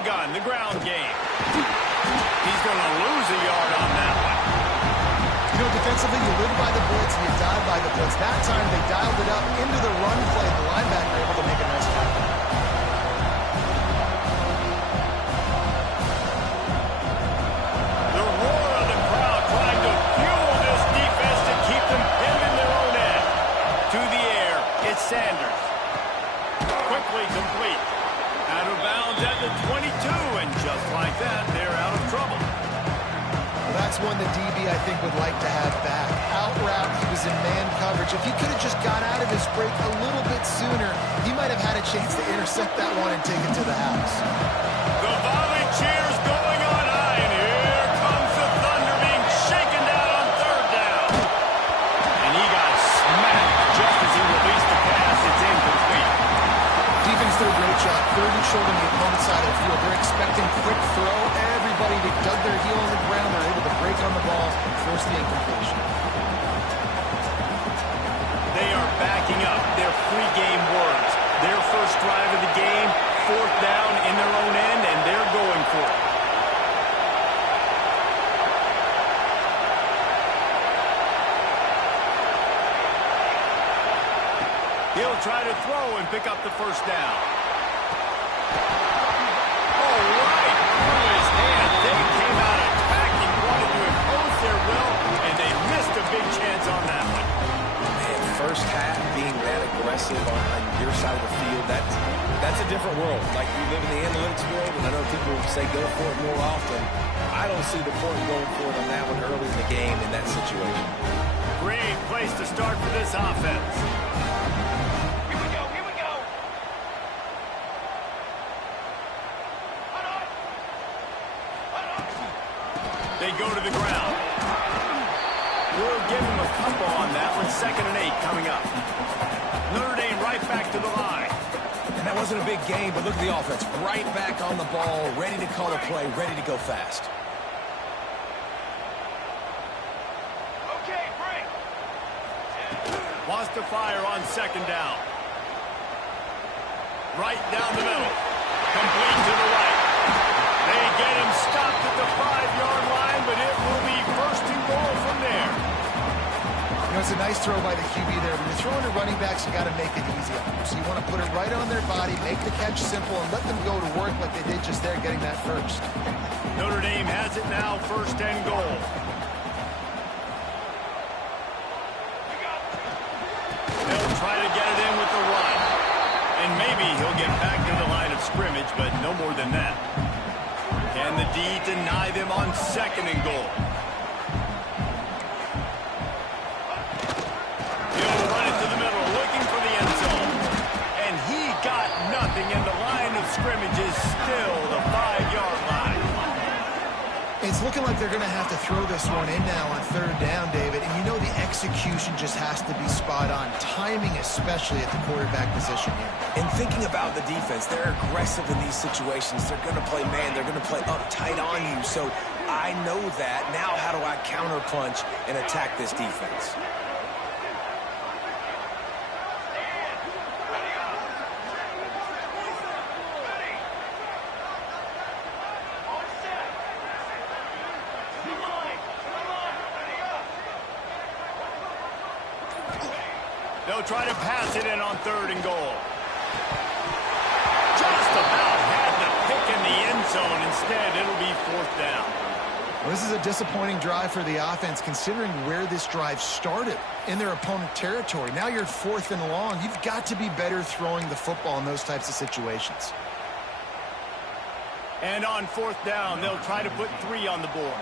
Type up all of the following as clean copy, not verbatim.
the gun, the ground game. He's going to lose a yard on that one. You know, defensively, you live by the blitz and you die by the blitz. That time, they dialed it up into the run play. The linebacker able to make a nice tackle. The roar of the crowd trying to fuel this defense to keep them pinned in their own end. To the air, it's Sanders. Quickly complete. Out of bounds at the 22, and just like that, they're out of trouble. Well, that's one the DB, I think, would like to have back. Out route, he was in man coverage. If he could have just got out of his break a little bit sooner, he might have had a chance to intercept that one and take it to the house. The volley cheers going on high, and here comes the Thunder being shaken down on third down. And he got smacked just as he released the pass. It's incomplete. Defense did a great job. Third and short on the opponent's side of the field. They're expecting quick throw. Everybody, they dug their heel on the ground. They're able to break on the ball and force the incompletion. They are backing up their pregame words. Their first drive of the game, fourth down in their own end, and they're going for it. He'll try to throw and pick up the first down. Oh, right through his hand. They came out attacking, wanted to impose their will, and they missed a big chance on that one. Man, first half being that aggressive on your side of the field, that's a different world. Like, we live in the analytics world, and I know people say go for it more often. I don't see the point going for it on that one early in the game in that situation. Great place to start for this offense. They go to the ground. We'll give him a couple on that one. 2nd and 8 coming up. Notre Dame right back to the line. And that wasn't a big game, but look at the offense. Right back on the ball, ready to call a play, ready to go fast. Okay, break. Wants to fire on 2nd down. Right down the middle. Complete to the right. They get him stopped at the 5-yard line, but it will be 1st and goal from there. You know, it's a nice throw by the QB there. When you're throwing to running backs, you got to make it easy on them. So you want to put it right on their body, make the catch simple, and let them go to work like they did just there, getting that first. Notre Dame has it now, 1st and goal. They'll try to get it in with the run. And maybe he'll get back to the line of scrimmage, but no more than that. Can the D deny them on 2nd and goal? He'll run it to the middle, looking for the end zone. And he got nothing, and the line of scrimmage is still the 5-yard line. It's looking like they're going to have to throw this one in now on 3rd down, David. And you know the execution just has to be spot on. Timing, especially at the quarterback position here. And thinking about the defense, they're aggressive in these situations. They're going to play man. They're going to play up tight on you. So I know that. Now how do I counterpunch and attack this defense? They'll try to pass it in on 3rd and goal. Just about had the pick in the end zone. Instead, it'll be 4th down. Well, this is a disappointing drive for the offense, considering where this drive started in their opponent territory. Now you're 4th and long. You've got to be better throwing the football in those types of situations. And on 4th down, they'll try to put 3 on the board.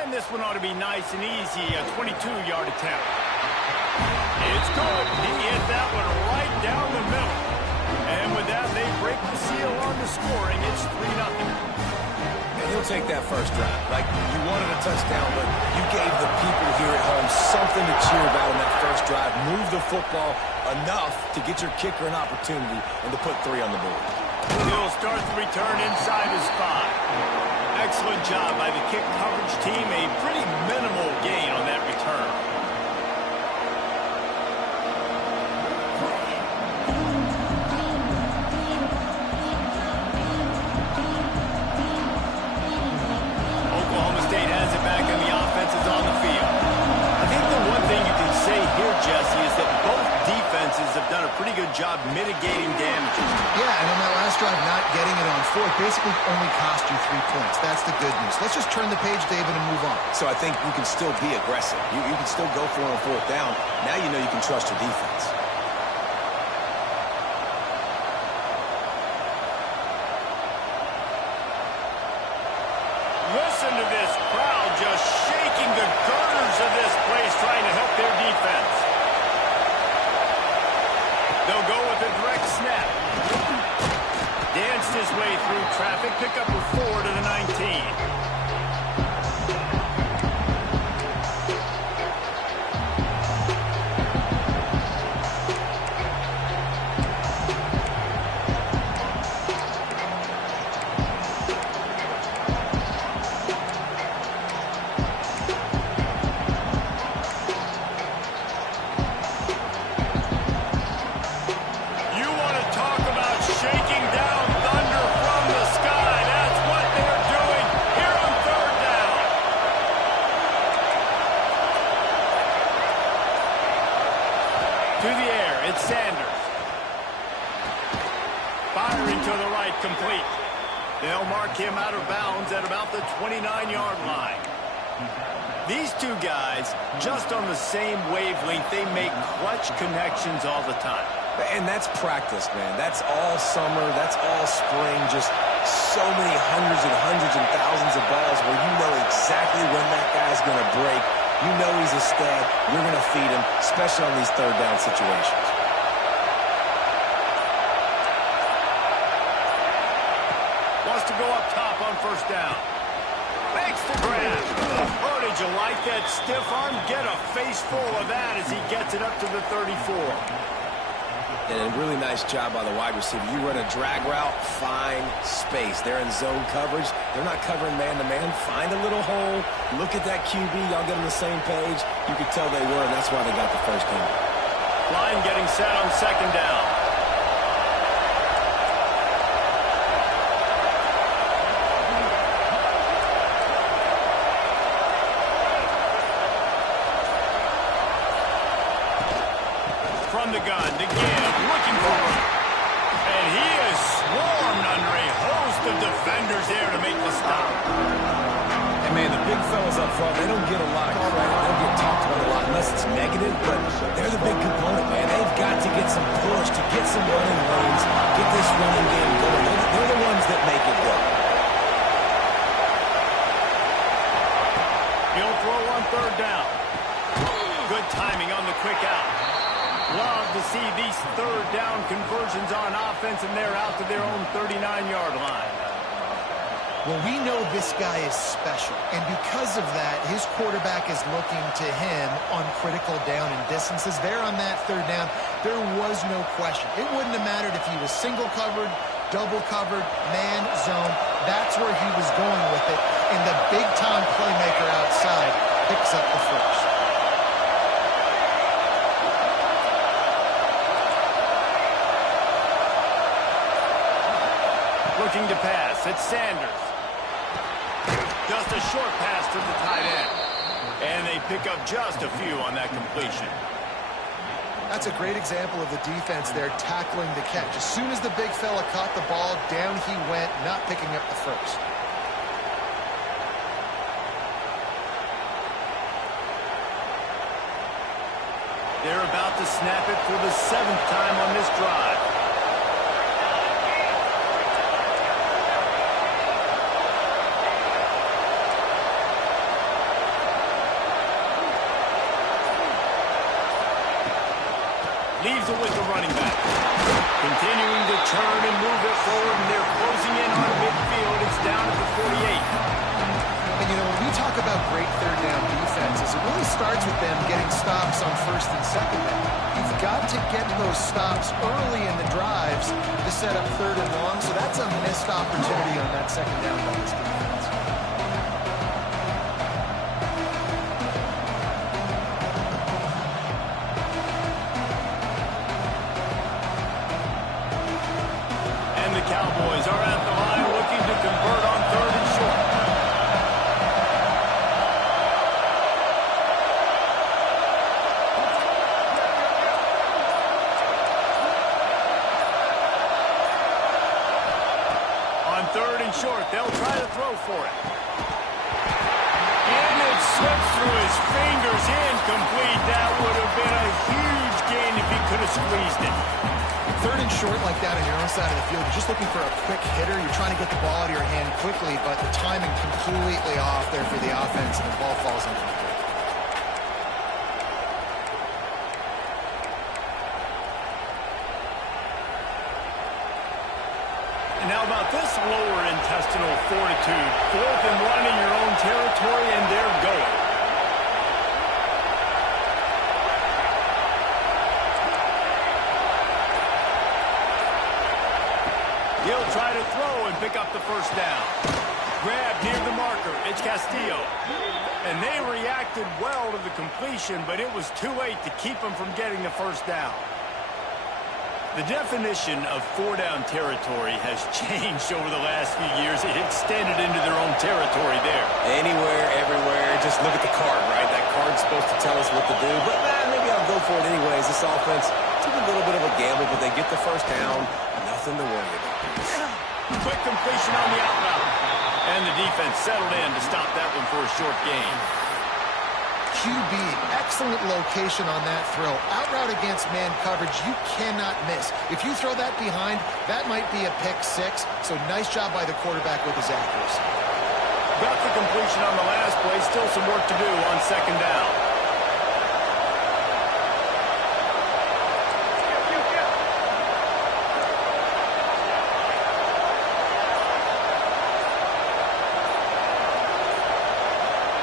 And this one ought to be nice and easy, a 22-yard attempt. It's good. He hit that one right down the middle. And with that, they break the seal on the scoring. It's 3-0. And he'll take that first drive. Like, you wanted a touchdown, but you gave the people here at home something to cheer about in that first drive. Move the football enough to get your kicker an opportunity and to put 3 on the board. He'll start the return inside his 5. Excellent job by the kick coverage team. A pretty minimal gain on that return. job mitigating damages. Yeah, and on that last drive, not getting it on fourth basically only cost you 3 points. That's the good news. Let's just turn the page, David, and move on. So I think you can still be aggressive. You can still go for it on fourth down. Now you know you can trust your defense. Listen to this crowd just shaking the girders of this place, trying to help their defense. They'll go with a direct snap. Danced his way through traffic, pick up a 4 to the 19. To the air, it's Sanders. Firing to the right, complete. They'll mark him out of bounds at about the 29-yard line. These two guys, just on the same wavelength, they make clutch connections all the time. And that's practice, man. That's all summer. That's all spring. Just so many hundreds and thousands of balls where you know exactly when that guy's going to break. You know he's a stud. You're going to feed him, especially on these third down situations. Wants to go up top on first down. Makes the grab. Oh, did you like that stiff arm? Get a face full of that as he gets it up to the 34. And a really nice job by the wide receiver. You run a drag route, find space. They're in zone coverage. They're not covering man-to-man. Find a little hole. Look at that QB. Y'all get on the same page. You could tell they were, and that's why they got the first down. Line getting set on second down. From the gun to give, looking for him. And he is swarmed under a host of defenders there to make the stop. And, man, the big fellas up front, they don't get a lot of credit. They don't get talked about a lot unless it's negative, but they're the big component, man. They've got to get some push, to get some running lanes, get this running game going. They're the ones that make it go. He'll throw on third down. Good timing on the quick out. Love to see these third down conversions on offense, and they're out to their own 39-yard line. Well, we know this guy is special, and because of that, his quarterback is looking to him on critical down and distances. There on that third down, there was no question. It wouldn't have mattered if he was single covered, double covered, man, zone. That's where he was going with it, and the big-time playmaker outside picks up the first. Looking to pass, it's Sanders. Just a short pass to the tight end. And they pick up just a few on that completion. That's a great example of the defense there tackling the catch. As soon as the big fella caught the ball, down he went, not picking up the first. They're about to snap it for the 7th time on this drive. Leaves it with the running back. Continuing to turn and move it forward, and they're closing in on midfield. It's down at the 48. And, you know, when we talk about great third down defenses, it really starts with them getting stops on first and second down. You've got to get those stops early in the drives to set up third and long, so that's a missed opportunity on that second down by this defense. Cowboys are at the line looking to convert on third and short. slips through his fingers, incomplete. That would have been a huge gain if he could have squeezed it. Third and short like that on your own side of the field, you're just looking for a quick hitter. You're trying to get the ball out of your hand quickly, but the timing completely off there for the offense, and the ball falls incomplete. And how about this lower intestinal fortitude? 4th and 1 in your own territory, and they're going. He'll try to throw and pick up the first down. Grabbed near the marker. It's Castillo. And they reacted well to the completion, but it was too late to keep them from getting the first down. The definition of 4-down territory has changed over the last few years. It extended into their own territory there. Anywhere, everywhere. Just look at the card, right? That card's supposed to tell us what to do. But maybe I'll go for it anyways. This offense took a little bit of a gamble, but they get the first down. Nothing to worry about. Quick completion on the out route. And the defense settled in to stop that one for a short gain. QB, excellent location on that throw. Out route against man coverage, you cannot miss. If you throw that behind, that might be a pick six. So nice job by the quarterback with his accuracy. Got the completion on the last play. Still some work to do on second down.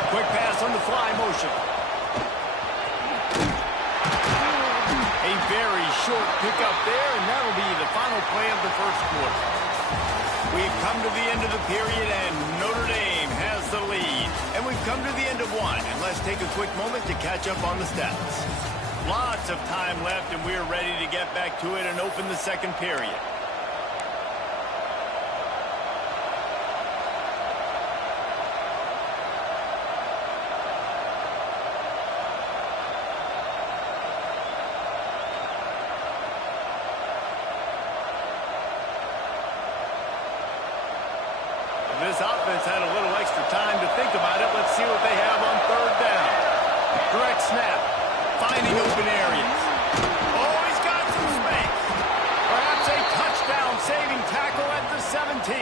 Quick pass on the fly motion. A very short pickup there, and that'll be the final play of the first quarter. We've come to the end of the period, and Notre Dame has the lead. And we've come to the end of one, and let's take a quick moment to catch up on the stats. Lots of time left, and we're ready to get back to it and open the second period. This offense had a little extra time to think about it. Let's see what they have on third down. Direct snap. Finding open areas. Oh, he's got some space. Perhaps a touchdown-saving tackle at the 17.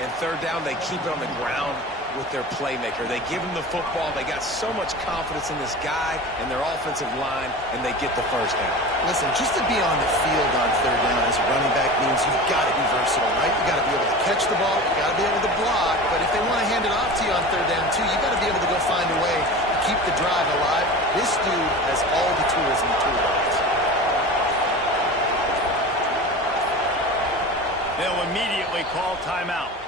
And third down, they keep it on the ground with their playmaker. They give him the football. They got so much confidence in this guy and their offensive line, and they get the first down. Listen, just to be on the field on third down as a running back means you've got to be versatile, right? You've got to be able to catch the ball. You've got to be able to block. But if they want to hand it off to you on third down, too, you've got to be able to go find a way to keep the drive alive. This dude has all the tools in the toolbox. They'll immediately call timeout.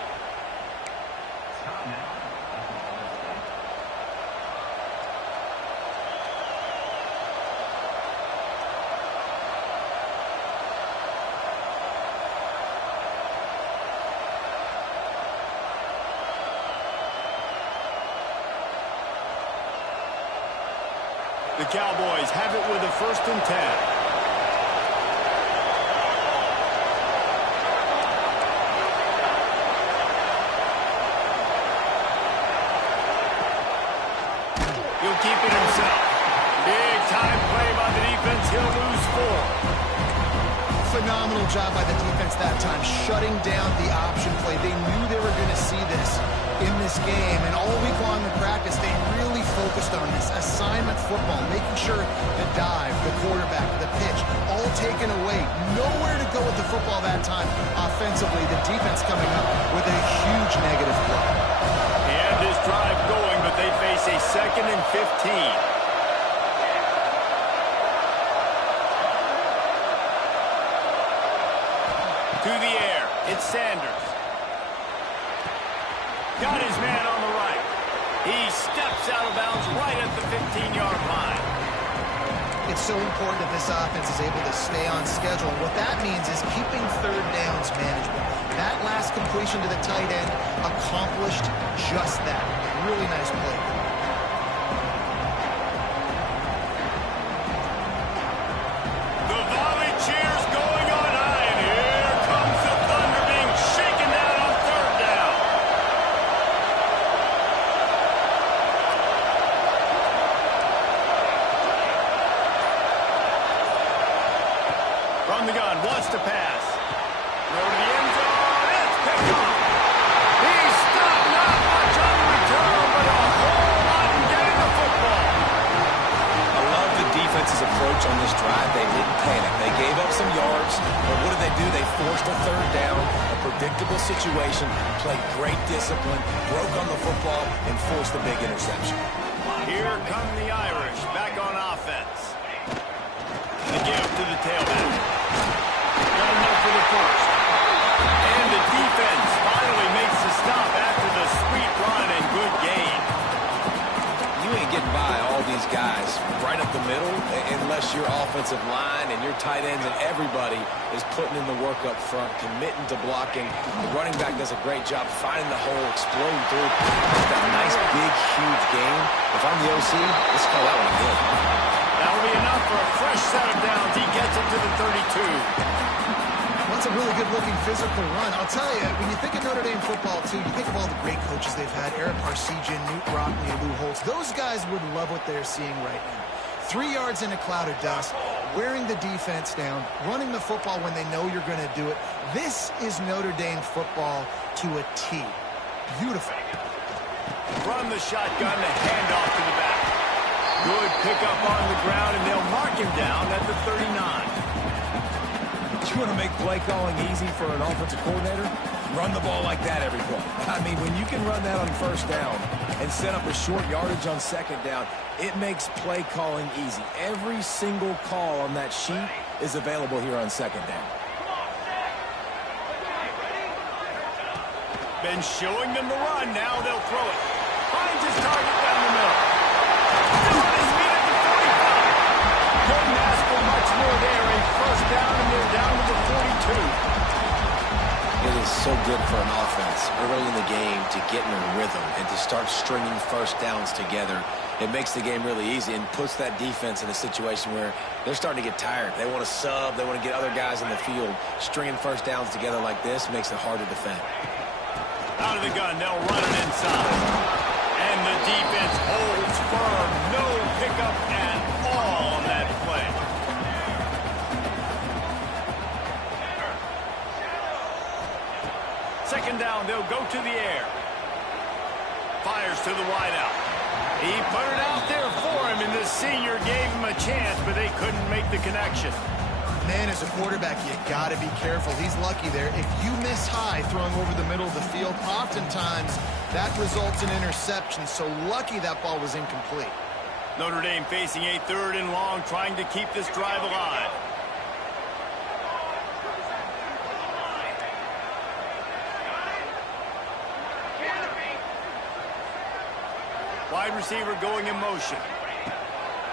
The Cowboys have it with a 1st and 10. He'll keep it himself. Big time play by the defense. He'll lose 4. Phenomenal job by the defense that time, shutting down the option play. They knew they were going to see this in this game, and all week long in practice, they really focused on this assignment football, making sure the dive, the quarterback, the pitch, all taken away. Nowhere to go with the football that time offensively. The defense coming up with a huge negative play. And this drive going, but they face a 2nd and 15. To the air, it's Sanders. Got his man on the right. He steps out of bounds right at the 15-yard line. It's so important that this offense is able to stay on schedule. And what that means is keeping third downs manageable. That last completion to the tight end accomplished just that. Really nice play. The volley cheers going on high, and here comes the Thunder being shaken down on third down. wants to pass. Throw to the end zone. It's picked off. He's stopped. Not much on the return, but a whole lot in getting the football. I love the defense's approach on this drive. They didn't panic. They gave up some yards, but what did they do? They forced a third down, a predictable situation, played great discipline, broke on the football, and forced the big interception. Here come the Irish back on offense. The give to the tailback. Got enough for the first. And the defense finally makes the stop after the sweet run and good gain. You ain't getting by all these guys right up the middle unless your offensive line and your tight ends and everybody is putting in the work up front, committing to blocking. The running back does a great job finding the hole, exploding through. Just a nice, big, huge game. If I'm the OC, let's call that one a hit. That'll be enough for a fresh set of downs. He gets it to the 32. That's a really good-looking physical run. I'll tell you, when you think of Notre Dame football, too, you think of all the great coaches they've had, Eric Harsegian, Newt Rockney, Lou Holtz. Those guys would love what they're seeing right now. 3 yards in a cloud of dust, wearing the defense down, running the football when they know you're going to do it. This is Notre Dame football to a T. Beautiful. From the shotgun, the handoff to the back. Good pickup on the ground, and they'll mark him down at the 39. You want to make play calling easy for an offensive coordinator? Run the ball like that every play. I mean, when you can run that on first down and set up a short yardage on second down, it makes play calling easy. Every single call on that sheet is available here on second down. Been showing them the run. Now they'll throw it. Finds his target down the middle. Still on his feet at the 45. Couldn't ask for much more there. A first down, and they're down to the 42. It is so good for an offense early in the game to get in a rhythm and to start stringing first downs together. It makes the game really easy and puts that defense in a situation where they're starting to get tired. They want to sub. They want to get other guys in the field. Stringing first downs together like this makes it hard to defend. Out of the gun, they'll run it inside. And the defense holds firm. No pickup at all on that play. Second down, they'll go to the air. Fires to the wideout. He put it out there for him, and the senior gave him a chance, but they couldn't make the connection. Man, as a quarterback, you got to be careful. He's lucky there. If you miss high throwing over the middle of the field, oftentimes that results in interception. So lucky that ball was incomplete. Notre Dame facing a 3rd and long, trying to keep this drive alive. Wide receiver going in motion.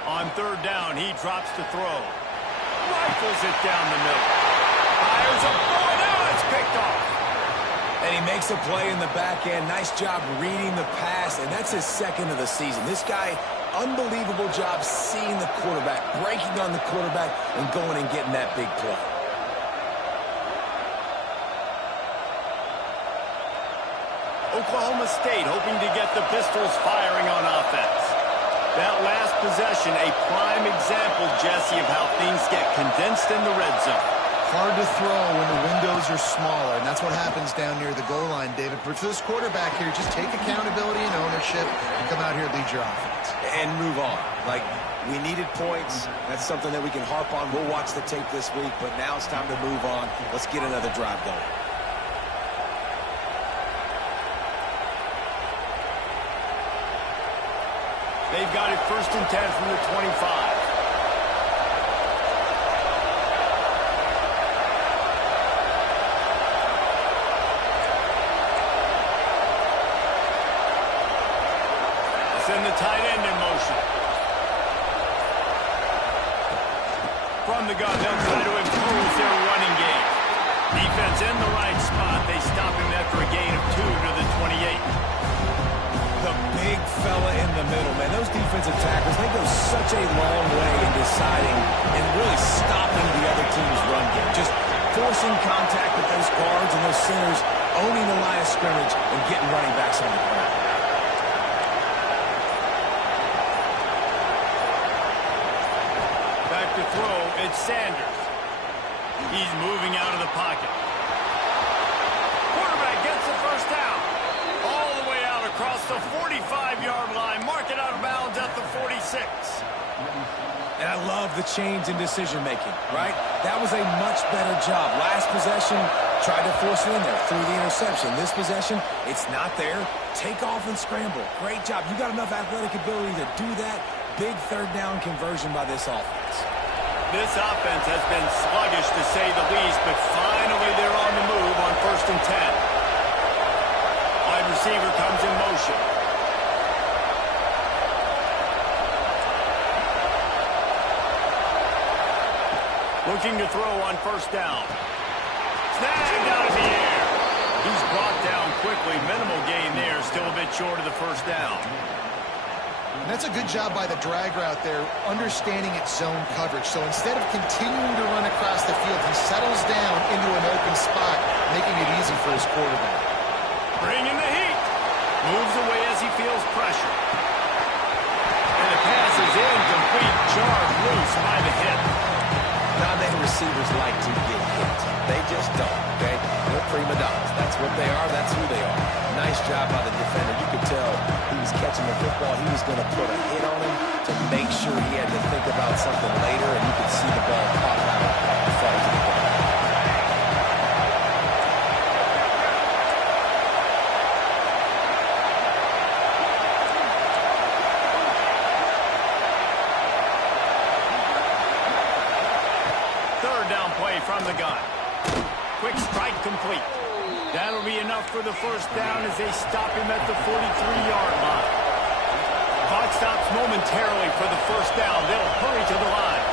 On 3rd down, he drops to throw. Rifles it down the middle. Fires a ball. Now it's picked off. And he makes a play in the back end. Nice job reading the pass, and that's his 2nd of the season. This guy, unbelievable job seeing the quarterback, breaking on the quarterback, and going and getting that big play. Oklahoma State hoping to get the Pistols firing on offense. That last possession, a prime example, Jesse, of how things get condensed in the red zone. Hard to throw when the windows are smaller, and that's what happens down near the goal line, David. But for this quarterback here, just take accountability and ownership and come out here and lead your offense. And move on. Like, we needed points. That's something that we can harp on. We'll watch the tape this week, but now it's time to move on. Let's get another drive going. They've got it 1st and 10 from the 25. Send the tight end in motion. From the gun, they'll try to impose their running game. Defense in the right spot. They stop him after a gain of 2 to the 28. The big fella in the middle, man. Those defensive tackles, they go such a long way in deciding and really stopping the other team's run game. Just forcing contact with those guards and those centers, owning the line of scrimmage and getting running backs on the ground. Back to throw, it's Sanders. He's moving out of the pocket. Quarterback gets the first down. All the way out across the 45-yard line. Mark it out of bounds at the 46. And I love the change in decision-making, right? That was a much better job. Last possession, tried to force it in there, threw the interception. This possession, it's not there. Take off and scramble. Great job. You got enough athletic ability to do that. Big third down conversion by this offense. This offense has been sluggish, to say the least, but finally they're on the move on 1st and 10. Wide receiver comes in motion. Looking to throw on 1st down. Snagged out of the air. He's brought down quickly. Minimal gain there. Still a bit short of the 1st down. And that's a good job by the drag route there, understanding its zone coverage. So instead of continuing to run across the field, he settles down into an open spot, making it easy for his quarterback. Bringing the heat. Moves away as he feels pressure. And the pass is incomplete. Jarred loose by the hip. Not many receivers like to get hit. They just don't, okay? They're prima donnas. That's what they are. That's who they are. Nice job by the defender. You could tell he was catching the football. He was going to put a hit on him to make sure he had to think about something later, and you could see the ball pop out before he did the ball. From the gun. Quick strike complete. That'll be enough for the 1st down as they stop him at the 43-yard line. Clock stops momentarily for the 1st down. They'll hurry to the line.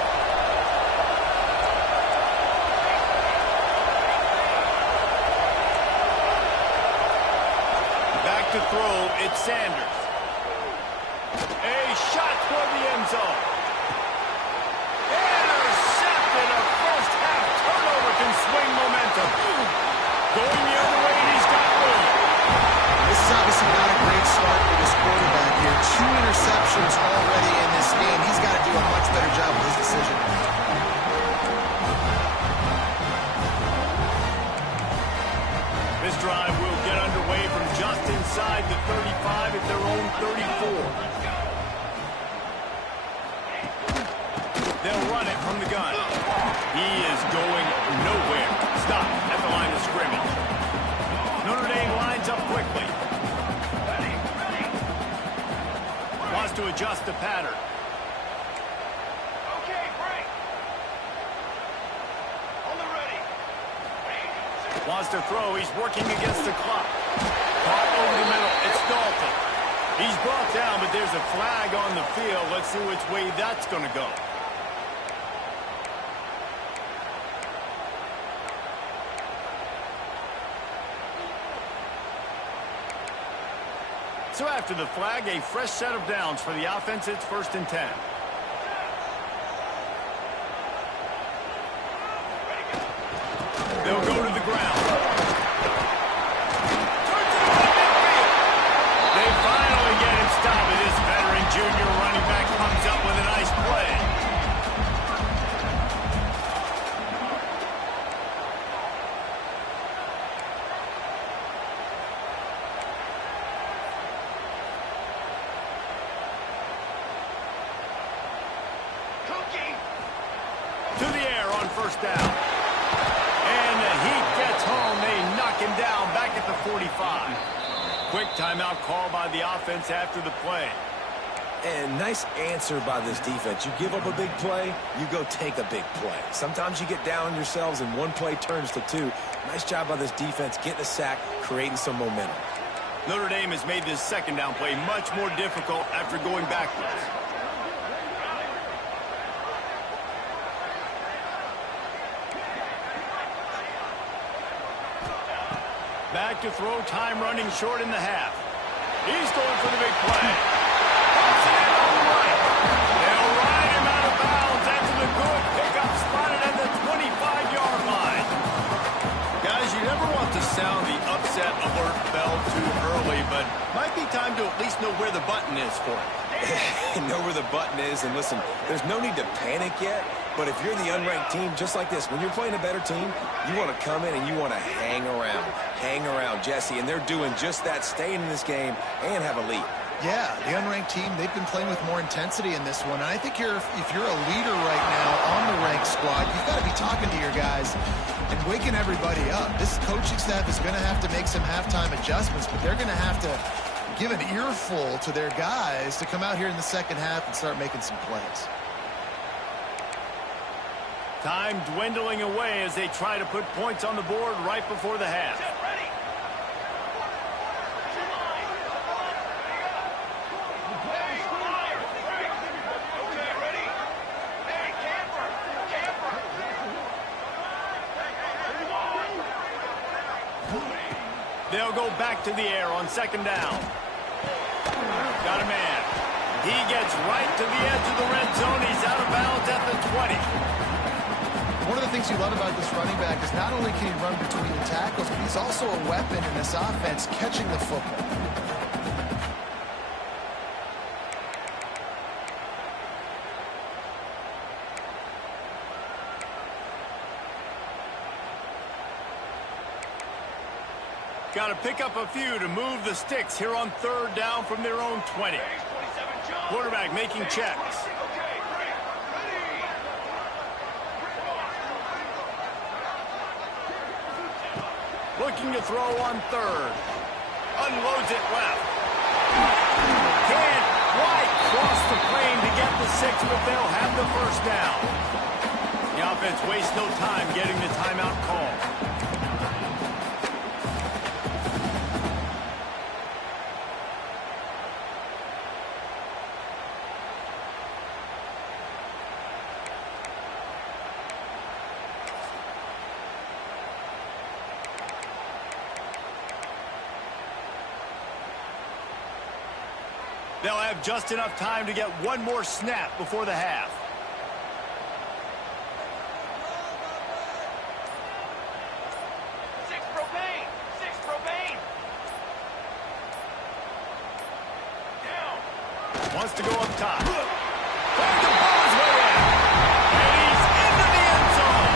Back to throw, it's Sanders. A shot toward the end zone. Can swing momentum. Going the other way, and he's got room. This is obviously not a great start for this quarterback here. 2 interceptions already in this game. He's got to do a much better job with his decision. This drive will get underway from just inside the 35 at their own 34. They'll run it from the gun. He is going nowhere. Stop at the line of scrimmage. Notre Dame lines up quickly. Wants to adjust the pattern. Okay, break. On the ready. Wants to throw. He's working against the clock. Caught over the middle. It's Dalton. He's brought down, but there's a flag on the field. Let's see which way that's going to go. So after the flag, a fresh set of downs for the offense. It's 1st and 10. They'll go to the ground. They finally get him stopped. This veteran junior running back comes up with a nice play. To the air on 1st down. And the heat gets home. They knock him down back at the 45. Quick timeout call by the offense after the play. And nice answer by this defense. You give up a big play, you go take a big play. Sometimes you get down on yourselves and one play turns to 2. Nice job by this defense getting a sack, creating some momentum. Notre Dame has made this 2nd down play much more difficult after going backwards. Back to throw, time running short in the half. He's going for the big play. Pops it in on the right. They'll ride him out of bounds after the good pickup spotted at the 25-yard line. Guys, you never want to sound the upset alert bell too early, but might be time to at least know where the button is for it. Know where the button is, and listen, there's no need to panic yet. But if you're the unranked team, just like this, when you're playing a better team, you want to come in and you want to hang around, Jesse. And they're doing just that, staying in this game and have a lead. Yeah, the unranked team, they've been playing with more intensity in this one. And I think if you're a leader right now on the ranked squad, you've got to be talking to your guys and waking everybody up. This coaching staff is going to have to make some halftime adjustments, but they're going to have to give an earful to their guys to come out here in the second half and start making some plays. Time dwindling away as they try to put points on the board right before the half. They'll go back to the air on second down. Got a man. He gets right to the edge of the red zone. He's out of bounds at the 20. One of the things you love about this running back is not only can he run between the tackles, but he's also a weapon in this offense catching the football. Got to pick up a few to move the sticks here on third down from their own 20. Quarterback making checks. Looking to throw on third. Unloads it left. Can't quite cross the plane to get the 6, but they'll have the first down. The offense wastes no time getting the timeout call. They'll have just enough time to get one more snap before the half. Six propane. Down. Wants to go up top. Trying to pull his way in. And he's into the end zone.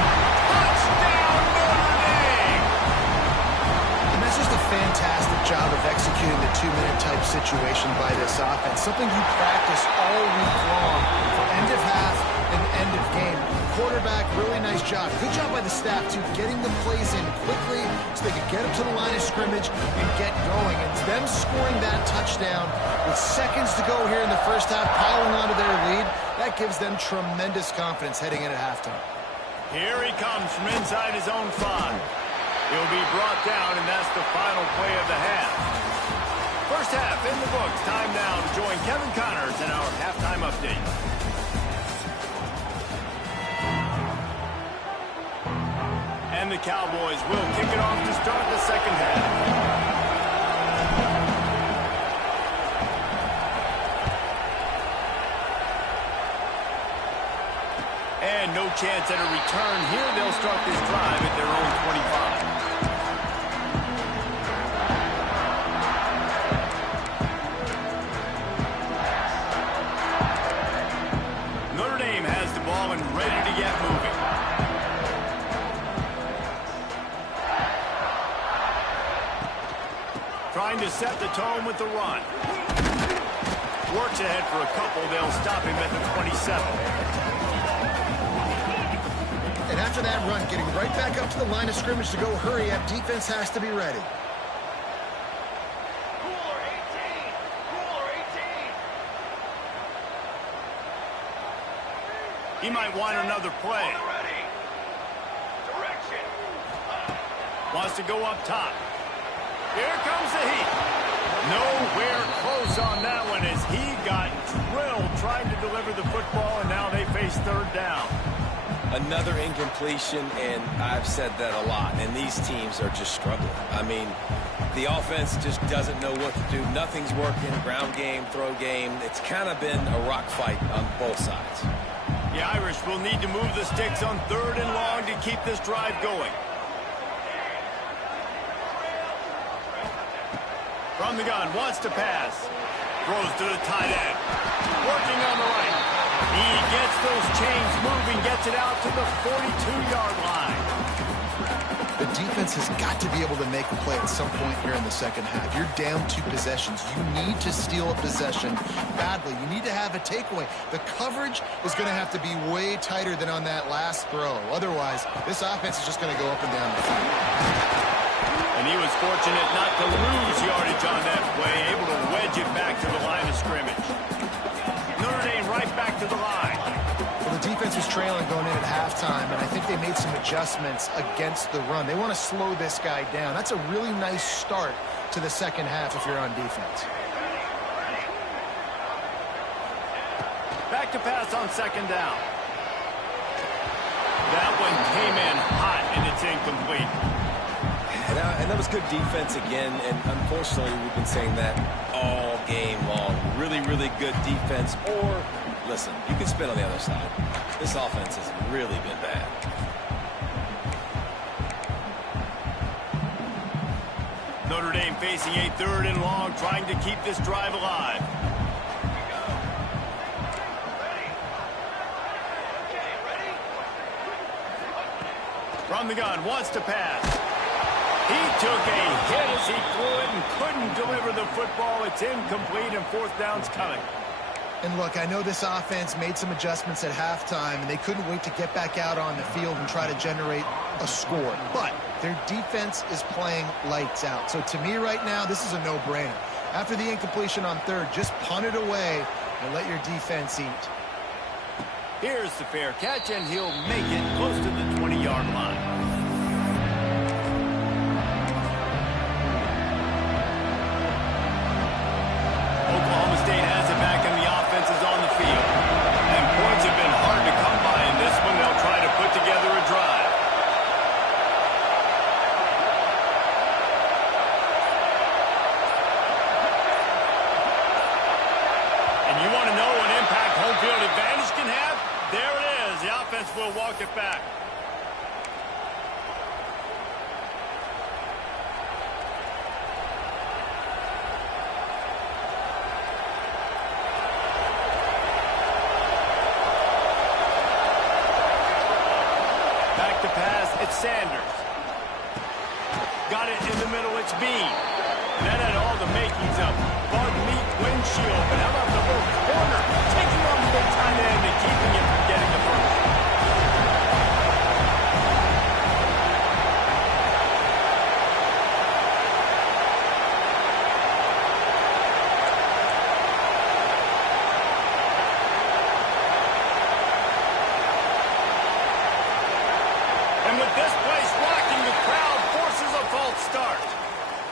Touchdown, Notre Dame. And that's just a fantastic job of executing the 2-minute type situation by this offense. Something you practice all week long for end of half and end of game. Quarterback, really nice job. Good job by the staff, too, getting the plays in quickly so they could get up to the line of scrimmage and get going. And them scoring that touchdown with seconds to go here in the first half, piling onto their lead, that gives them tremendous confidence heading into halftime. Here he comes from inside his own 5. He'll be brought down, and that's the final play of the half. First half in the books. Time now to join Kevin Connors in our halftime update. And the Cowboys will kick it off to start the second half. And no chance at a return here. They'll start this drive at their own 25. Notre Dame has the ball and ready to get moving. Trying to set the tone with the run. Works ahead for a couple. They'll stop him at the 27. And after that run, getting right back up to the line of scrimmage to go hurry up, defense has to be ready. Cooler 18. He might want another play. Wants to go up top. Here comes the heat. Nowhere close on that one as he got drilled trying to deliver the football, and now they face third down. Another incompletion, and I've said that a lot, and these teams are just struggling. I mean, the offense just doesn't know what to do. Nothing's working, ground game, throw game. It's kind of been a rock fight on both sides. The Irish will need to move the sticks on third and long to keep this drive going. From the gun, wants to pass. Throws to the tight end. Working on the right. He gets those chains moving, gets it out to the 42-yard line. The defense has got to be able to make a play at some point here in the second half. You're down 2 possessions. You need to steal a possession badly. You need to have a takeaway. The coverage is going to have to be way tighter than on that last throw. Otherwise, this offense is just going to go up and down the field. And he was fortunate not to lose yardage on that play, able to wedge it back to the line of scrimmage. Notre Dame right back to the line. Well, the defense was trailing going in at halftime, and I think they made some adjustments against the run. They want to slow this guy down. That's a really nice start to the second half if you're on defense. Back to pass on second down. That one came in hot, and it's incomplete. And that was good defense again, and unfortunately we've been saying that all game long. Really, really good defense, or, listen, you can spin on the other side. This offense has really been bad. Notre Dame facing a 3rd and long, trying to keep this drive alive. From the gun, wants to pass. He took a hit as he threw it and couldn't deliver the football. It's incomplete, and 4th down's coming. And look, I know this offense made some adjustments at halftime, and they couldn't wait to get back out on the field and try to generate a score. But their defense is playing lights out. So to me right now, this is a no-brainer. After the incompletion on 3rd, just punt it away and let your defense eat. Here's the fair catch, and he'll make it close to the 20-yard line. Oklahoma State has it back, and the offense is on the field. And points have been hard to come by in this one. They'll try to put together a drive. And you want to know what impact home field advantage can have? There it is. The offense will walk it back. It's Sanders. Got it in the middle, it's Bean. That had all the makings of bug meat windshield. But how about the little corner? Taking on the big tight end and keeping him from getting the first.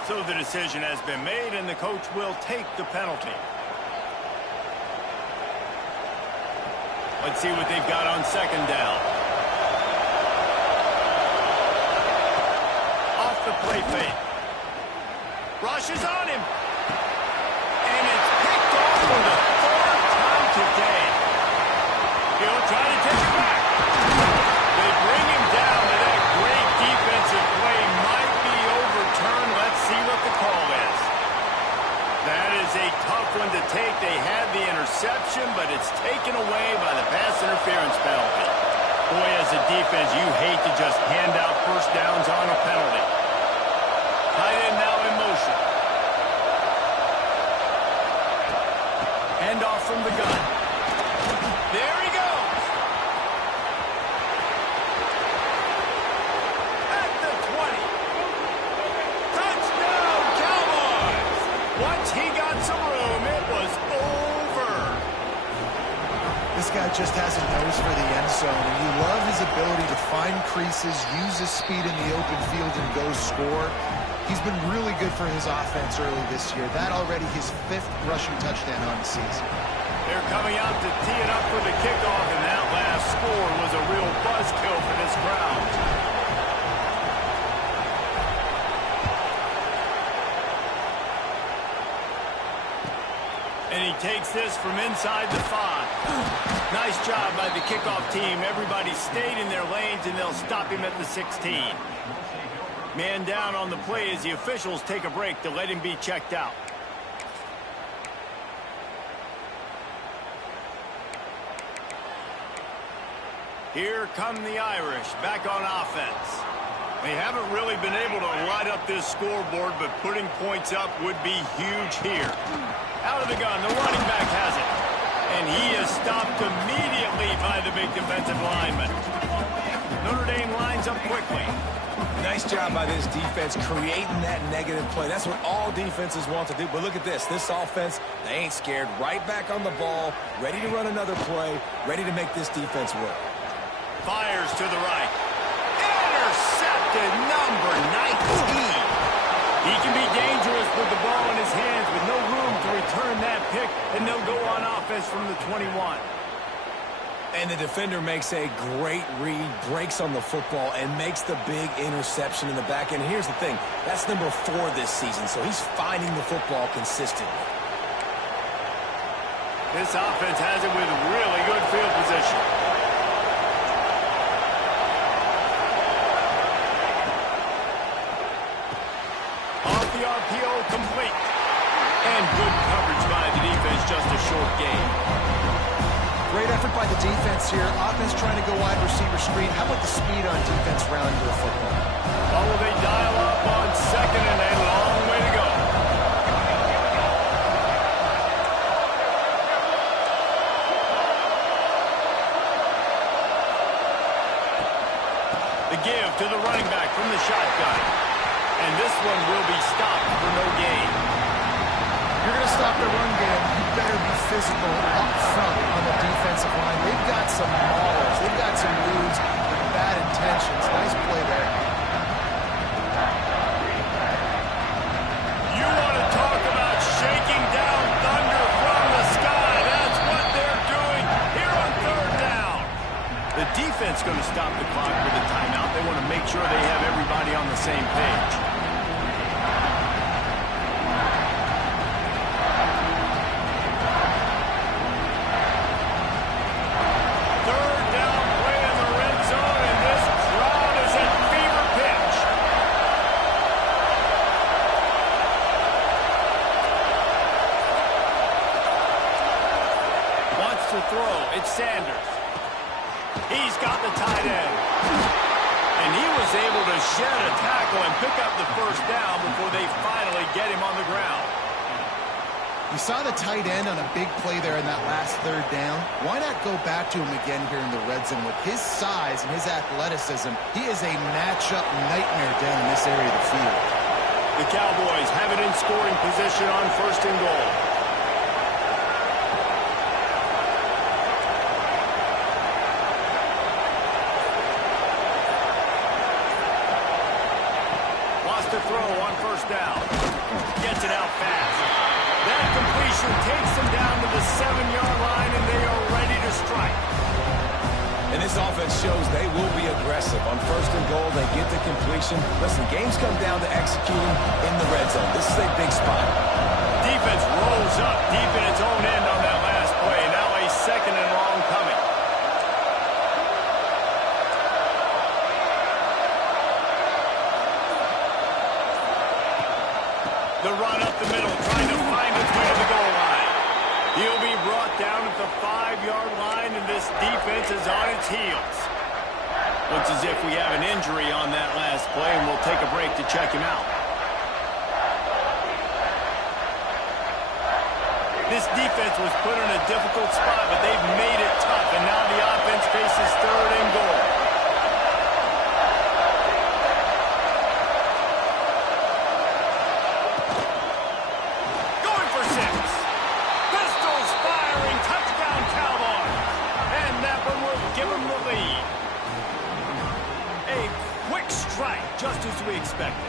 So the decision has been made, and the coach will take the penalty. Let's see what they've got on second down. Off the play fake. Rushes on him. And it's picked off for the 3rd time today. He'll try to take it back. They bring him down, and that great defensive play might be overturned. Let's see what the call is. That is a tough one to take. They had the interception, but it's taken away by the pass interference penalty. Boy, as a defense, you hate to just hand out first downs on a penalty. Tight end now in motion. Handoff from the gun. There he goes. At the 20. Touchdown, Cowboys! Once he got some room, it was over. This guy just has a nose for the end zone, and you love his ability to find creases, use his speed in the open field, and go score. He's been really good for his offense early this year. That already his 5th rushing touchdown on the season. They're coming out to tee it up for the kickoff, and that last score was a real buzzkill for this crowd. And he takes this from inside the 5. Nice job by the kickoff team. Everybody stayed in their lanes, and they'll stop him at the 16. Man down on the play as the officials take a break to let him be checked out. Here come the Irish back on offense. They haven't really been able to light up this scoreboard, but putting points up would be huge here. Out of the gun, the running back has it. And he is stopped immediately by the big defensive lineman. Notre Dame lines up quickly. Nice job by this defense creating that negative play. That's what all defenses want to do. But look at this. This offense, they ain't scared. Right back on the ball, ready to run another play, ready to make this defense work. Fires to the right. Intercepted, number 19. He can be dangerous with the ball in his hands with no room to return that pick, and they'll go on offense from the 21. And the defender makes a great read, breaks on the football, and makes the big interception in the back end. Here's the thing. That's number 4 this season, so he's finding the football consistently. This offense has it with really good field position. Off the RPO, complete. And good coverage by the defense, just a short gain. Great effort by the defense here. Offense trying to go wide receiver screen. How about the speed on defense rounding to the football? Oh, will they dial up on second and a long way to go? The give to the running back from the shotgun. And this one will be stopped for no gain. You're going to stop the run game, you better be physical up front on the defensive line. They've got some maulers. They've got some dudes with bad intentions. Nice play there. You want to talk about shaking down thunder from the sky. That's what they're doing here on third down. The defense going to stop the clock with a timeout. They want to make sure they have everybody on the same page. Sanders. He's got the tight end. And he was able to shed a tackle and pick up the first down before they finally get him on the ground. You saw the tight end on a big play there in that last third down. Why not go back to him again here in the red zone? With his size and his athleticism, he is a matchup nightmare down in this area of the field. The Cowboys have it in scoring position on first and goal. To throw on first down. Gets it out fast. That completion takes them down to the 7-yard line, and they are ready to strike. And this offense shows they will be aggressive. On first and goal, they get the completion. Listen, games come down to executing in the red zone. This is a big spot. Defense rolls up deep in its own end on that last play. Now a second and long coming. The run up the middle, trying to find its way to the goal line. He'll be brought down at the 5-yard line, and this defense is on its heels. Looks as if we have an injury on that last play, and we'll take a break to check him out. This defense was put in a difficult spot, but they've made it tough, and now the offense faces third and goal. Just as we expected.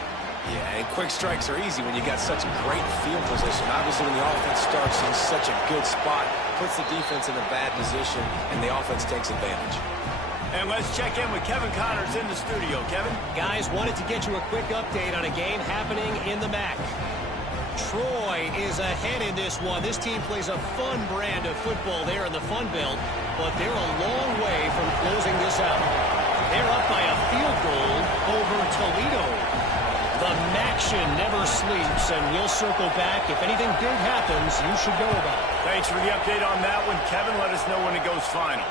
Yeah, and quick strikes are easy when you got such a great field position. Obviously, when the offense starts in such a good spot, puts the defense in a bad position, and the offense takes advantage. And let's check in with Kevin Connors in the studio. Kevin? Guys, wanted to get you a quick update on a game happening in the MAC. Troy is ahead in this one. This team plays a fun brand of football there in the Fun Belt, but they're a long way from closing this out. They're up by a field goal over Toledo. The Maction never sleeps, and we'll circle back. If anything big happens, you should know about it. Thanks for the update on that one, Kevin. Let us know when it goes final.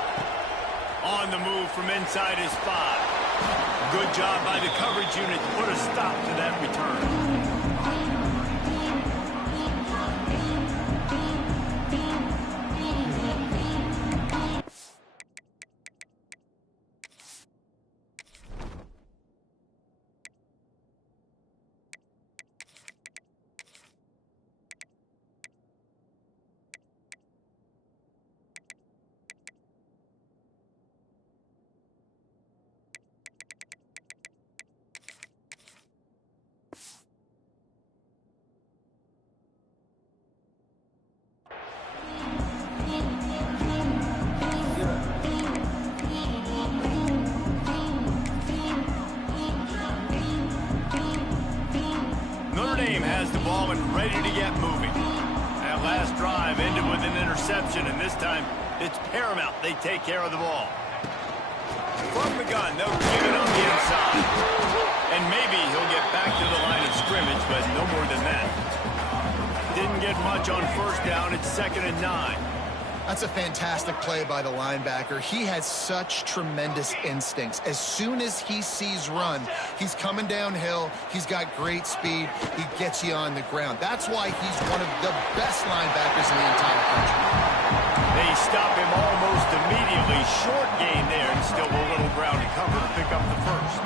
On the move from inside his 5. Good job by the coverage unit to put a stop to that return. Has the ball and ready to get moving. That last drive ended with an interception, and this time it's paramount they take care of the ball. From the gun, they'll give it on the inside. And maybe he'll get back to the line of scrimmage, but no more than that. Didn't get much on first down. It's 2nd and 9. That's a fantastic play by the linebacker. He has such tremendous instincts. As soon as he sees run, he's coming downhill. He's got great speed. He gets you on the ground. That's why he's one of the best linebackers in the entire country. They stop him almost immediately. Short gain there, and still a little ground to cover to pick up the first.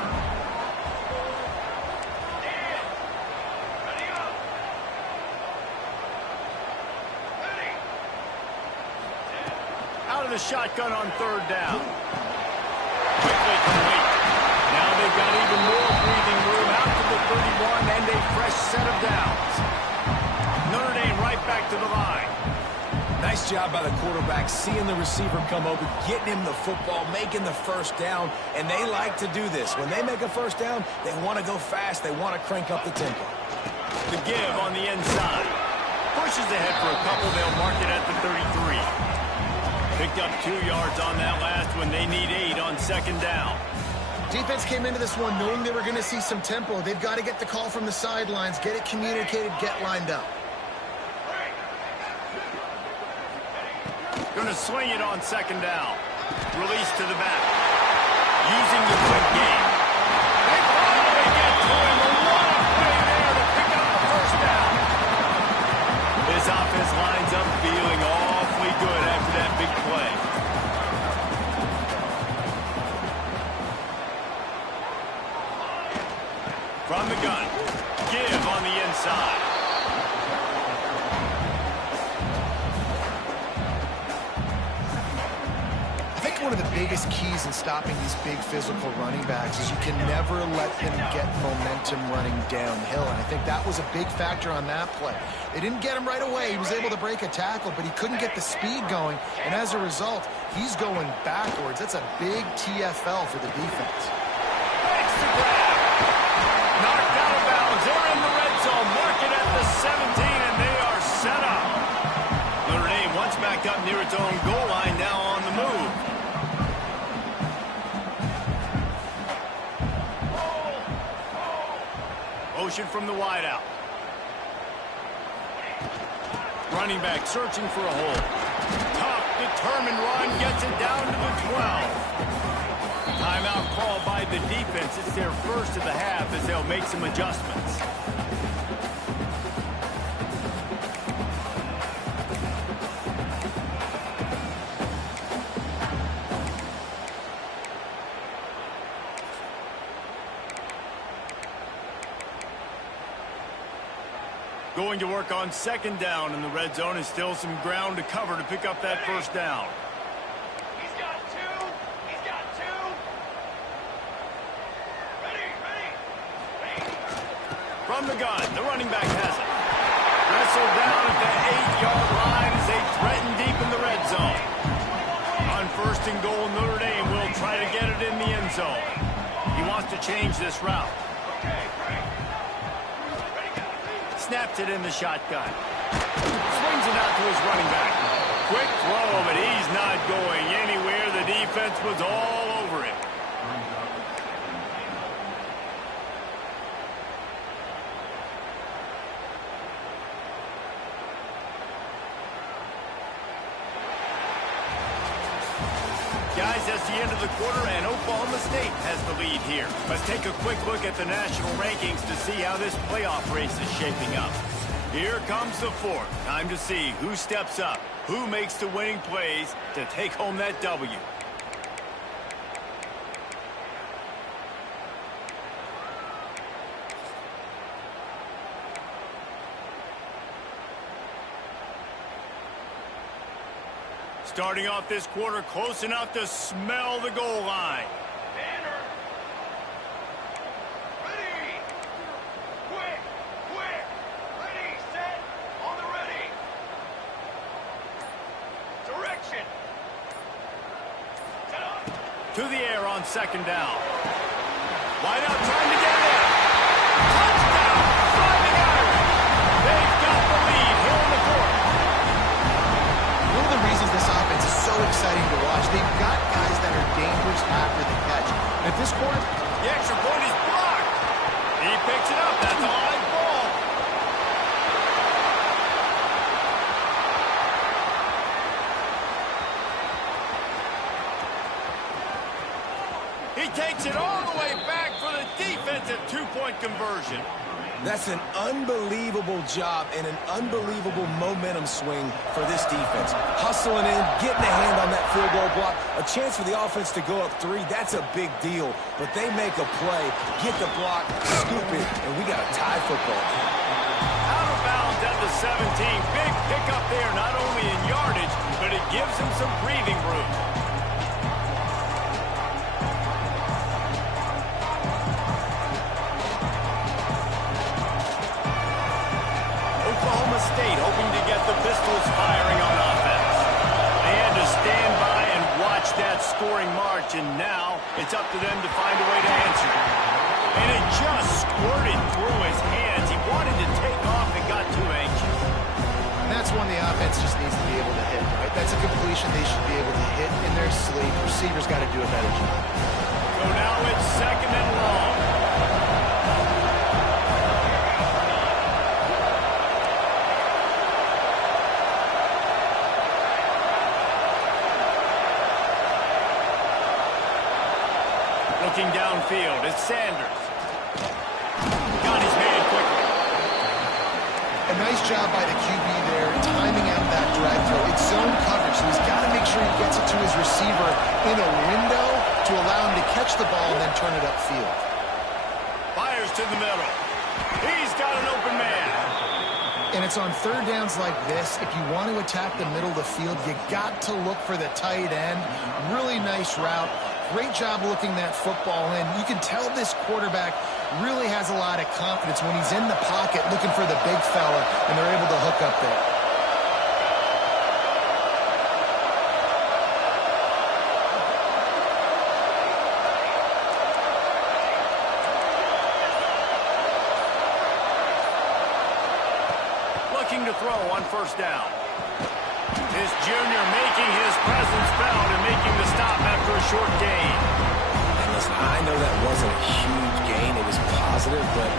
The shotgun on 3rd down. Quickly complete. Now they've got even more breathing room out to the 31 and a fresh set of downs. Notre Dame right back to the line. Nice job by the quarterback, seeing the receiver come open, getting him the football, making the first down, and they like to do this. When they make a first down, they want to go fast. They want to crank up the tempo. The give on the inside. Pushes ahead for a couple. They'll mark it at the 33. Picked up 2 yards on that last one. They need 8 on 2nd down. Defense came into this one knowing they were going to see some tempo. They've got to get the call from the sidelines, get it communicated, get lined up. Going to swing it on 2nd down. Release to the back. Using the quick game. They finally get to him. A lot of play there to pick up the first down. This offense lines up feeling awfully good after that big play. From the gun. Give on the inside. I think one of the biggest keys in stopping these big physical running backs is you can never let them get momentum running downhill. And I think that was a big factor on that play. They didn't get him right away. He was able to break a tackle, but he couldn't get the speed going. And as a result, he's going backwards. That's a big TFL for the defense. Makes the grab. Knocked out of bounds. They're in the red zone. Mark it at the 17, and they are set up. Notre Dame once back up near its own goal line, now on the move. Motion from the wideout. Running back searching for a hole. Tough, determined run, gets it down to the 12. Timeout call by the defense. It's their first of the half as they'll make some adjustments. Going to work on 2nd down in the red zone, and still some ground to cover to pick up that first down. He's got 2. He's got 2. Ready. From the gun, the running back has it. Wrestled down at the 8-yard line as they threaten deep in the red zone. On 1st and goal, Notre Dame will try to get it in the end zone. He wants to change this route. Snaps it in the shotgun. Swings it out to his running back. Quick throw, but he's not going anywhere. The defense was all over him. Guys, that's the end of the quarter, and Oklahoma State has the lead here. Let's take a quick look at the national rankings to see how this playoff race is shaping up. Here comes the fourth. Time to see who steps up, who makes the winning plays to take home that W. Starting off this quarter close enough to smell the goal line. Banner. Ready. Quick. Quick. Ready. Set. On the ready. Direction. Set up. To the air on second down. Wide out, trying to get it. Touchdown. Fighting Irish. They've got the lead here in the fourth. One of the reasons this offense is so exciting to watch, they've got guys that are dangerous after the catch. And at this point, The extra point is blocked. He picks it up. That's a live ball. He takes it all the way back for the defensive two-point conversion. That's an unbelievable job and an unbelievable momentum swing for this defense. Hustling in, getting a hand on that field goal block, a chance for the offense to go up 3. That's a big deal. But they make a play, get the block, scoop it, and we got a tie football. Out of bounds at the 17. Big pickup there, not only in yardage, but it gives him some breathing room. Oklahoma State hoping to get the pistols firing on offense. They had to stand by and watch that scoring march, and now it's up to them to find a way to answer. And it just squirted through his hands. He wanted to take off and got too anxious. and that's one the offense just needs to be able to hit, right? That's a completion they should be able to hit in their sleep. Receivers got to do a better job. So now it's second and long. Looking downfield, it's Sanders. Got his man quickly. A nice job by the QB there, timing out that drag throw. It's zone coverage, so he's got to make sure he gets it to his receiver in a window to allow him to catch the ball and then turn it upfield. Fires to the middle. He's got an open man. And it's on third downs like this. If you want to attack the middle of the field, you got to look for the tight end. Really nice route. Great job looking that football in. You can tell this quarterback really has a lot of confidence when he's in the pocket looking for the big fella, and they're able to hook up there. Looking to throw on first down. This junior making his presence felt and making the stop after a short gain. And listen, I know that wasn't a huge gain. It was positive, but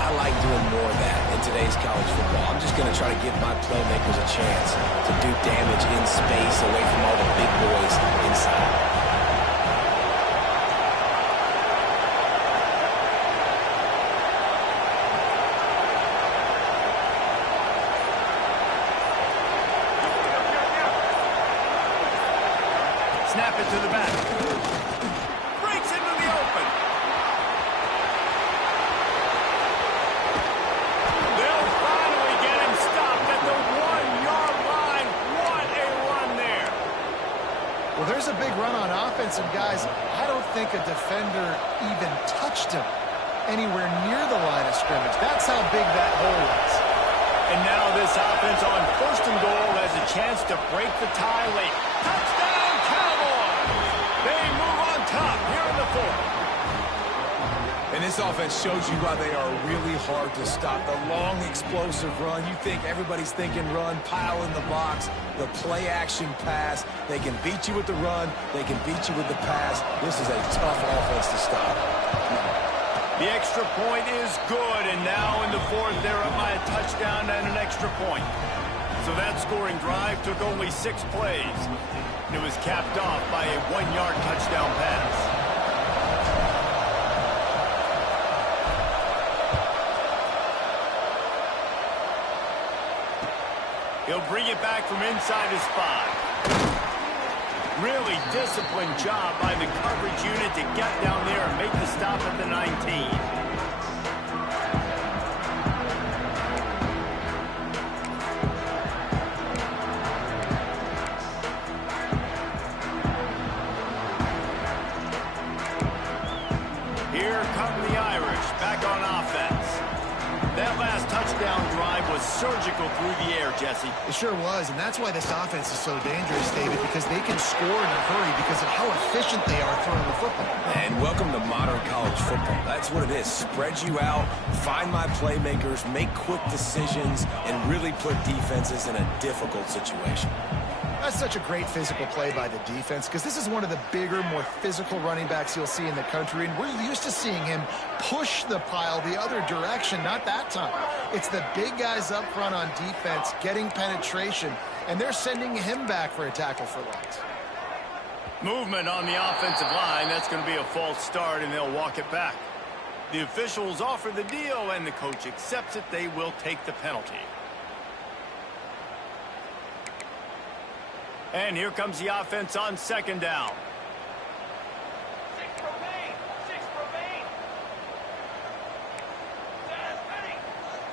I like doing more of that in today's college football. I'm just going to try to give my playmakers a chance to do damage in space away from all the big boys inside. Snap it to the back. Breaks into the open. They'll finally get him stopped at the 1-yard line. What a run there. Well, there's a big run on offense, and guys, I don't think a defender even touched him anywhere near the line of scrimmage. That's how big that hole was. And now this offense on first and goal has a chance to break the tie late. Touchdown, Cowboys! They move on top here in the fourth. And this offense shows you why they are really hard to stop. The long, explosive run. You think everybody's thinking run, pile in the box, the play-action pass. They can beat you with the run. They can beat you with the pass. This is a tough offense to stop. The extra point is good, and now in the fourth, they're up by a touchdown and an extra point. So that scoring drive took only 6 plays. And it was capped off by a 1-yard touchdown pass. He'll bring it back from inside his 5. Really disciplined job by the coverage unit to get down there and make the stop at the 19. Here come the Irish back on offense. That last touchdown drive was surgical through the air, Jesse. It sure was, and that's why this offense is so dangerous, David, because they can score in a hurry because of how efficient they are throwing the football. And welcome to modern college football. That's what it is. Spread you out, find my playmakers, make quick decisions, and really put defenses in a difficult situation. That's such a great physical play by the defense because this is one of the bigger, more physical running backs you'll see in the country, and we're used to seeing him push the pile the other direction, not that time. It's the big guys up front on defense getting penetration, and they're sending him back for a tackle for loss. Movement on the offensive line. That's going to be a false start, and they'll walk it back. The officials offer the deal, and the coach accepts it. They will take the penalty. And here comes the offense on 2nd down. 6 remain. 6 remain. Ready.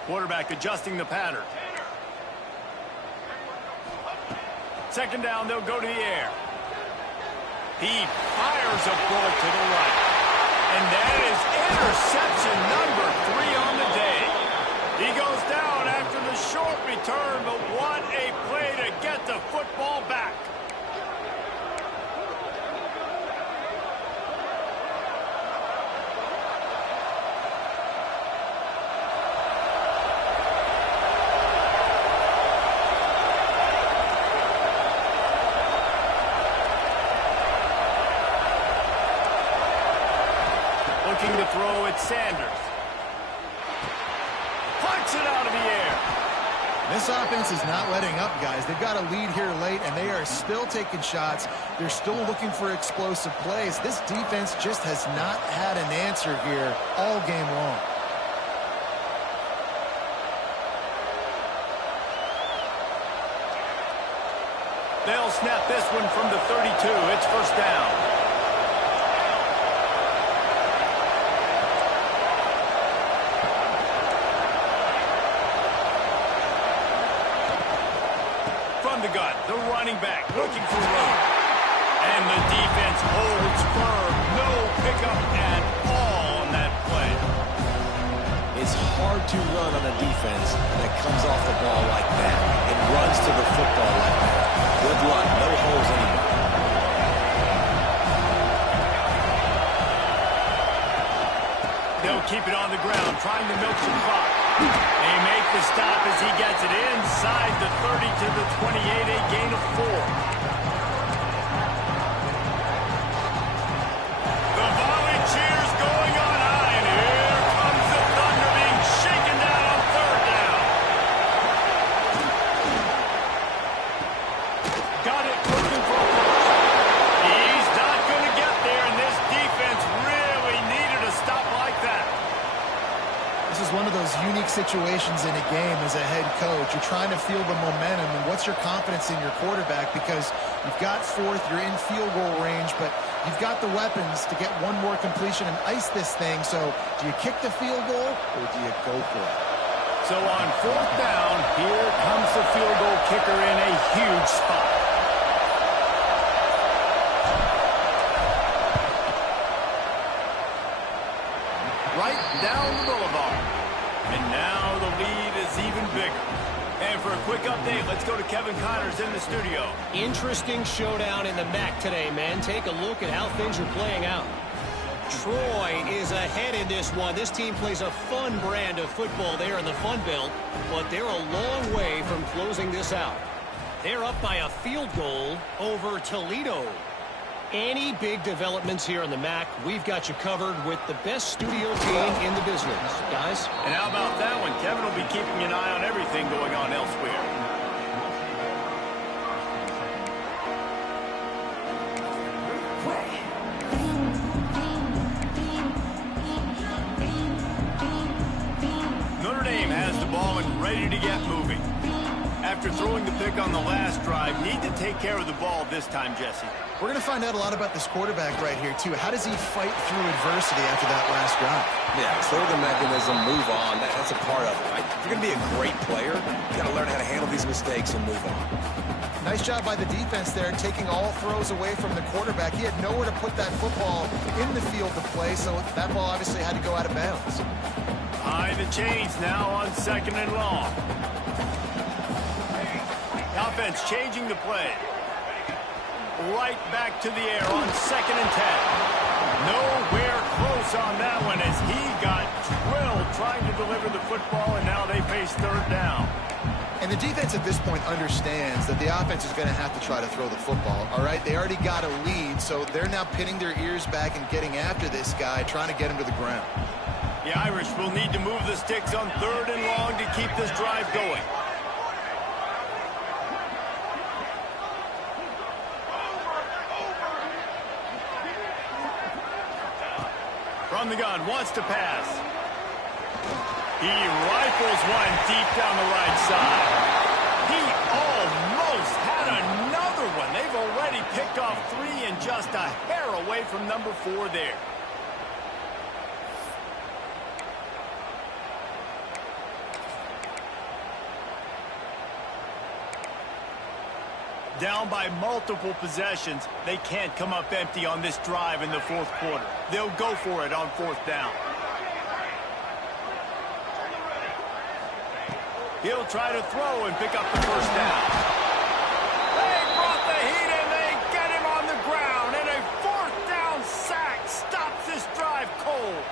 Quarterback adjusting the pattern. 2nd down, they'll go to the air. He fires a bullet to the right. And that is interception number 3 on the day. He goes down after the short return, but what a play to get the football back. Looking to throw at Sanders. Punts it out of the air. This offense is not letting up, guys. They've got a lead here late, and they are still taking shots. They're still looking for explosive plays. This defense just has not had an answer here all game long. They'll snap this one from the 32. It's 1st down. The gun, the running back looking for room. And the defense holds firm. No pickup at all on that play. It's hard to run on a defense that comes off the ball like that and runs to the football like that. Good luck. No holes anymore. They'll keep it on the ground, trying to milk some clock. They make the stop as he gets it inside the 30 to the 28, a gain of 4. The volley cheers going on high, and here comes the Thunder being shaken down on 3rd down. Got it looking for a push. He's not going to get there, and this defense really needed a stop like that. This is one of those unique situations in a game as a head coach. You're trying to feel the momentum, and what's your confidence in your quarterback? Because you've got 4th, you're in field goal range, but you've got the weapons to get one more completion and ice this thing. So do you kick the field goal, or do you go for it? So on 4th down, here comes the field goal kicker in a huge spot. Right down the boulevard. And now the lead is even bigger. And for a quick update, let's go to Kevin Connors in the studio. Interesting showdown in the MAC today, man. Take a look at how things are playing out. Troy is ahead in this one. This team plays a fun brand of football there in the Fun Belt, but they're a long way from closing this out. They're up by a field goal over Toledo. Any big developments here in the MAC, we've got you covered with the best studio team in the business. Guys? And how about that one? Kevin will be keeping an eye on everything going on elsewhere. ready to get moving. After throwing the pick on the last drive, need to take care of the ball this time, Jesse. We're going to find out a lot about this quarterback right here, too. How does he fight through adversity after that last drive? Yeah, throw the mechanism, move on. That's a part of it, right? If you're going to be a great player, you got to learn how to handle these mistakes and move on. Nice job by the defense there, taking all throws away from the quarterback. He had nowhere to put that football in the field to play, so that ball obviously had to go out of bounds. Behind the chains now on 2nd and long. Offense changing the play. Right back to the air on 2nd and 10. Nowhere close on that one as he got drilled trying to deliver the football, and now they face 3rd down. And the defense at this point understands that the offense is going to have to try to throw the football, all right? They already got a lead, so they're now pinning their ears back and getting after this guy, trying to get him to the ground. The Irish will need to move the sticks on 3rd and long to keep this drive going. From the gun, wants to pass. He rifles one deep down the right side. He almost had another one. They've already picked off 3 and just a hair away from number 4 there. Down by multiple possessions, they can't come up empty on this drive in the 4th quarter. They'll go for it on 4th down. He'll try to throw and pick up the 1st down. They brought the heat and they get him on the ground. And a 4th down sack stops this drive cold.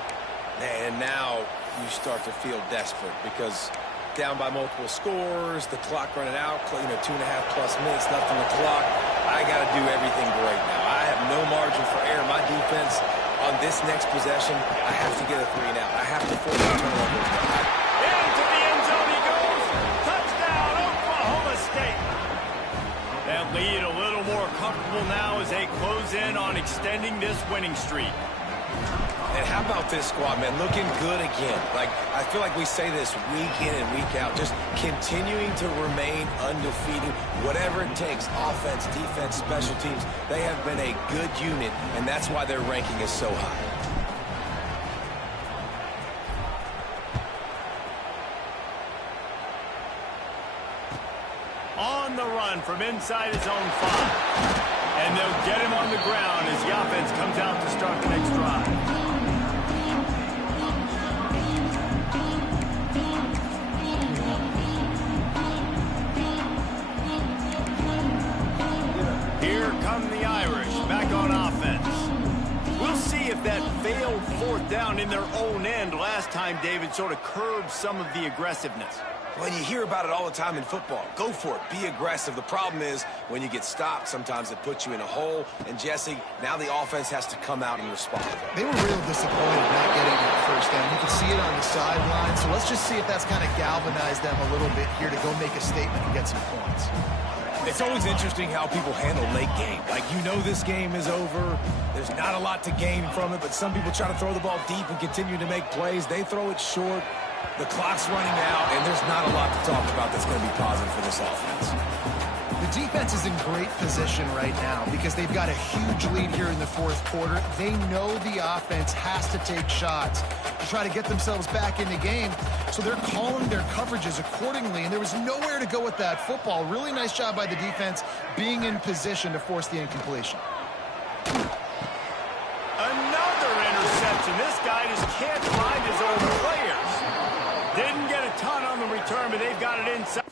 And now you start to feel desperate because down by multiple scores, the clock running out, 2.5+ minutes left on the clock. I got to do everything great now. I have no margin for error. My defense on this next possession, I have to get a 3 and out. I have to force a turnover. Into the end zone he goes. Touchdown, Oklahoma State. That lead a little more comfortable now as they close in on extending this winning streak. And how about this squad, man? Looking good again. I feel like we say this week in and week out, just continuing to remain undefeated, whatever it takes, offense, defense, special teams. They have been a good unit, and that's why their ranking is so high. On the run from inside his own 5. And they'll get him on the ground as the offense comes out to start the next drive. Here come the Irish back on offense. We'll see if that failed 4th down in their own end last time, David, sort of curbed some of the aggressiveness. Well, you hear about it all the time in football. Go for it. Be aggressive. The problem is when you get stopped, sometimes it puts you in a hole. And, Jesse, now the offense has to come out and respond. They were real disappointed not getting that 1st down. You can see it on the sideline. So let's just see if that's kind of galvanized them a little bit here to go make a statement and get some points. It's always interesting how people handle late game. This game is over. There's not a lot to gain from it, but some people try to throw the ball deep and continue to make plays. They throw it short. The clock's running out, and there's not a lot to talk about that's going to be positive for this offense. The defense is in great position right now because they've got a huge lead here in the 4th quarter. They know the offense has to take shots to try to get themselves back in the game, so they're calling their coverages accordingly, and there was nowhere to go with that football. Really nice job by the defense being in position to force the incompletion. Another interception. This guy just can't find his own players. Didn't get a ton on the return, but they've got it inside.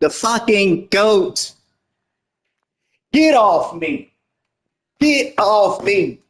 The fucking GOAT. Get off me. Get off me.